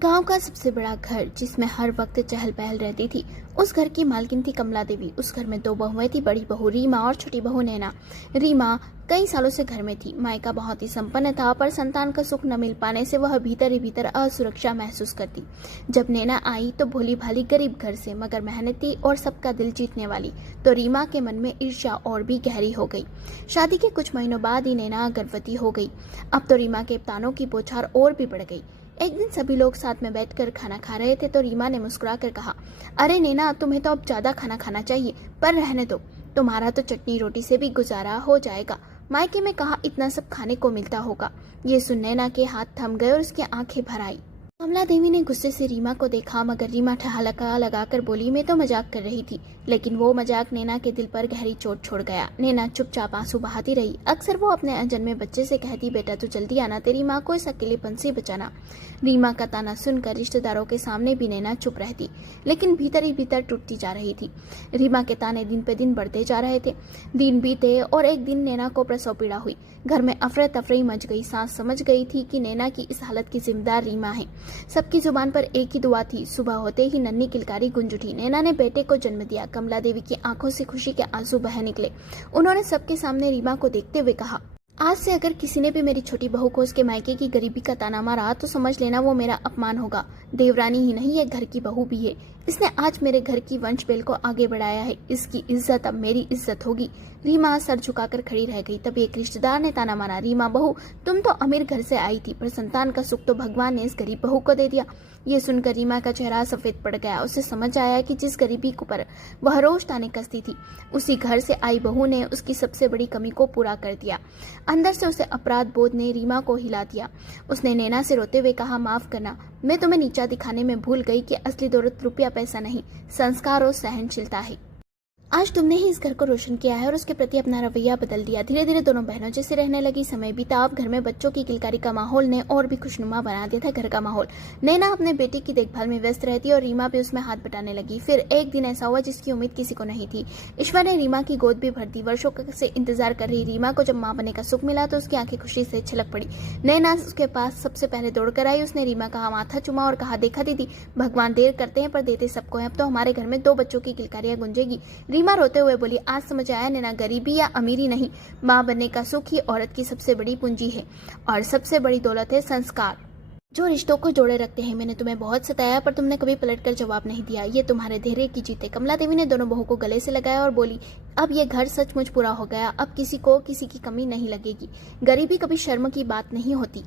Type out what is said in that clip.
गांव का सबसे बड़ा घर जिसमें हर वक्त चहल पहल रहती थी। उस घर की मालकिन थी कमला देवी। उस घर में दो बहुएं थी, बड़ी बहू रीमा और छोटी बहू नैना। रीमा कई सालों से घर में थी। मायका बहुत ही संपन्न था, पर संतान का सुख न मिल पाने से वह भीतर ही भीतर असुरक्षा महसूस करती। जब नैना आई तो भोली भाली गरीब घर से, मगर मेहनती और सबका दिल जीतने वाली, तो रीमा के मन में ईर्ष्या और भी गहरी हो गई। शादी के कुछ महीनों बाद ही नैना गर्भवती हो गई। अब तो रीमा के तानों की बौछार और भी बढ़ गई। एक दिन सभी लोग साथ में बैठकर खाना खा रहे थे तो रीमा ने मुस्कुराकर कहा, अरे नैना, तुम्हें तो अब ज्यादा खाना खाना चाहिए, पर रहने दो, तुम्हारा तो चटनी रोटी से भी गुजारा हो जाएगा। मायके में कहा इतना सब खाने को मिलता होगा। ये सुन नैना के हाथ थम गए और उसकी आंखें भर आई। कमला देवी ने गुस्से से रीमा को देखा, मगर रीमा ठहाका लगाकर बोली, मैं तो मजाक कर रही थी। लेकिन वो मजाक नैना के दिल पर गहरी चोट छोड़ गया। नैना चुपचाप आंसू बहाती रही। अक्सर वो अपने अनजन्मे बच्चे से कहती, बेटा तू जल्दी आना, तेरी माँ को इस अकेलेपन से बचाना। रीमा का ताना सुनकर रिश्तेदारों के सामने भी नैना चुप रहती, लेकिन भीतर ही भीतर टूटती जा रही थी। रीमा के ताने दिन पे दिन बढ़ते जा रहे थे। दिन बीते और एक दिन नैना को प्रसव पीड़ा हुई। घर में अफरा तफरी मच गई। सास समझ गई थी कि नैना की इस हालत की जिम्मेदार रीमा है। सबकी जुबान पर एक ही दुआ थी। सुबह होते ही नन्ही किलकारी गूंज उठी। नैना ने बेटे को जन्म दिया। कमला देवी की आंखों से खुशी के आंसू बह निकले। उन्होंने सबके सामने रीमा को देखते हुए कहा, आज से अगर किसी ने भी मेरी छोटी बहू को उसके मायके की गरीबी का ताना मारा तो समझ लेना वो मेरा अपमान होगा। देवरानी ही नहीं, ये घर की बहू भी है। इसने आज मेरे घर की वंश बेल को आगे बढ़ाया है। इसकी इज्जत अब मेरी इज्जत होगी। रीमा सर झुकाकर खड़ी रह गई। तभी एक रिश्तेदार ने ताना मारा, रीमा बहू, तुम तो अमीर घर से आई थी, पर संतान का सुख तो भगवान ने इस गरीब बहू को दे दिया। ये सुनकर रीमा का चेहरा सफेद पड़ गया। उसे समझ आया कि जिस गरीबी को पर वह रोज ताने कसती थी, उसी घर से आई बहू ने उसकी सबसे बड़ी कमी को पूरा कर दिया। अंदर से उसे अपराध बोध ने रीमा को हिला दिया। उसने नैना से रोते हुए कहा, माफ करना, मैं तुम्हें नीचा दिखाने में भूल गई कि असली दौलत रुपया पैसा नहीं, संस्कार और सहनशीलता है। आज तुमने ही इस घर को रोशन किया है और उसके प्रति अपना रवैया बदल दिया। धीरे धीरे दोनों बहनों जैसे रहने लगी। समय बीता। अब घर में बच्चों की किलकारी का माहौल ने और भी खुशनुमा बना दिया था घर का माहौल। नैना अपने बेटे की देखभाल में व्यस्त रहती और रीमा भी उसमें हाथ बटाने लगी। फिर एक दिन ऐसा हुआ जिसकी उम्मीद किसी को नहीं थी। ईश्वर ने रीमा की गोद भी भर दी। वर्षों से इंतजार कर रही रीमा को जब माँ बनने का सुख मिला तो उसकी आंखें खुशी से छलक पड़ी। नैना उसके पास सबसे पहले दौड़कर आई। उसने रीमा का माथा चुमा और कहा, देखा दीदी, भगवान देर करते हैं पर देते सबको हैं। अब तो हमारे घर में 2 बच्चों की किलकारियां गूंजेगी। रीमा रोते हुए बोली, आज समझ आया नैना, गरीबी या अमीरी नहीं, माँ बनने का सुख ही औरत की सबसे बड़ी पूंजी है और सबसे बड़ी दौलत है संस्कार, जो रिश्तों को जोड़े रखते हैं। मैंने तुम्हें बहुत सताया पर तुमने कभी पलटकर जवाब नहीं दिया। ये तुम्हारे धैर्य की जीत है। कमला देवी ने दोनों बहू को गले से लगाया और बोली, अब ये घर सचमुच पूरा हो गया। अब किसी को किसी की कमी नहीं लगेगी। गरीबी कभी शर्म की बात नहीं होती।